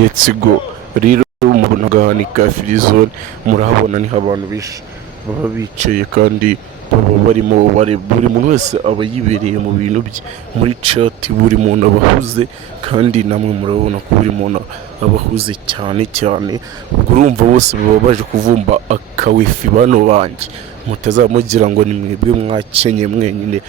Let's go. Rero murabona ni ka free zone, murahabona niho abantu benshi baba bicaye kandi baba barimo buri muntu wese aba yibereye mu bintu bye muri chat. Buri muntu abahuze kandi namwe murabona ko buri muntu abahuze cyane cyane. Ubwo urumva bose baba baje kuvumba akawifi bano banjye, mutazamugira ngo ni mwebwe mwakenye mwenyine.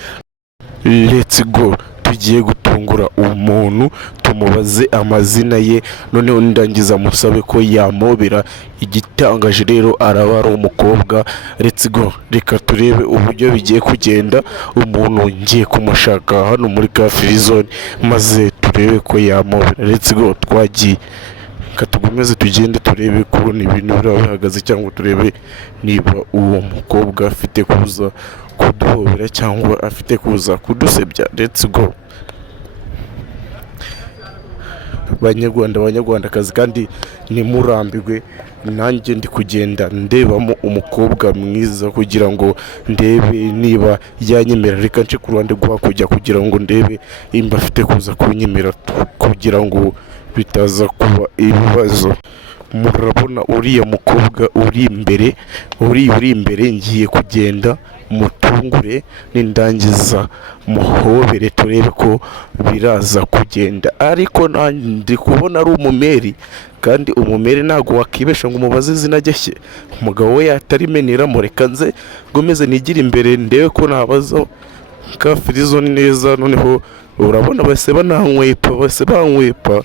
Let's go. Tugiye gutungura umuntu tumubaze amazina ye, noneho ndangiza musabe ko yamobera. Igitangaje rero araba ari umukobwa. Let's go, reka turebe uburyo bigiye kugenda. Umuntu ngiye kumushaka hano muri ka free zone maze turebe ko yamobera. Let's go, twagiye. Katugomeze tugende turebe ko ni ibintu birahagaze, cyangwa turebe niba uwo mukobwa afite kuza kuduhobera cyangwa afite kuza kudusebya. Let's go. Banyarwandakazi kandi nimurambirwe, nanjye ndi kugenda ndebamo umukobwa mwiza kugira ngo ndebe niba yanyemera. Reka nce ku ruhande rwa kujya kugira ngo ndebe imba afite kuza kunyemera, kugira ngo bitaza kuba ibibazo. Murabona uriya mukobwa uri imbere, ngiye kugenda mutungure, nindangiza muhobere turebe ko biraza kugenda. Ariko ndi kubona ari umumeri, kandi umumeri ntago wakibesha ngo umubaze izina rye. Umugabo we yatarimenera, mureka nze ngomeze nigire imbere ndebe ko nabaza ka free zone neza. Noneho urabona bose bankwepa,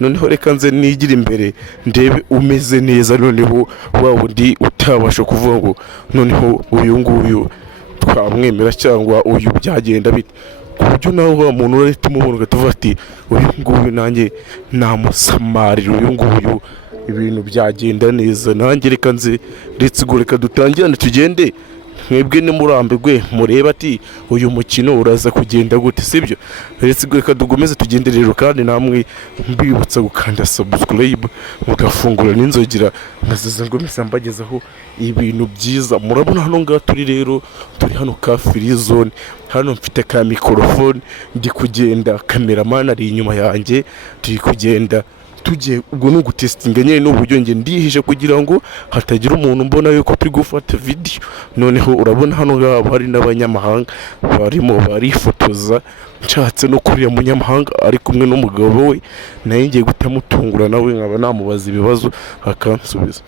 noneho reka nze nigire imbere ndebe umeze neza. Noneho wa wundi utabasha kuvuga ngo noneho uyu nguyu twamwemera cyangwa uyu byagenda bite, ku buryo nawe wa muntu urahita umubona ugatuvuga ati uyu nguyu nanjye namusamarira, uyu nguyu ibintu byagenda neza. Nanjye reka nze Let's go, reka dutangirane tugende. Mwebwe nimurambirwe mureba ati uyu mukino uraza kugenda gute, sibyo? Let's go, reka dugomeze tugende rero. Kandi namwe mbibutsa gukanda subscribe, mugafungura n'inzogera, nkazaza ngomeza mbagezaho ibintu byiza. Murabona hano ngaha turi rero, turi hano ka free zone. Hano mfite ka microphone, ndi kugenda, cameraman ari inyuma yanjye, turi kugenda tugiye ubwo no gutestinga nyine n'uburyo nge ndihishe kugira ngo hatagira umuntu mbona yuko turi gufata video. Noneho urabona hano ngaha hari n'abanyamahanga barimo barifotoza. Nshatse no kuriya munyamahanga ari kumwe n'umugabo we, naye ngiye gutamutungura nawe nkaba namubaza ibibazo akansubiza.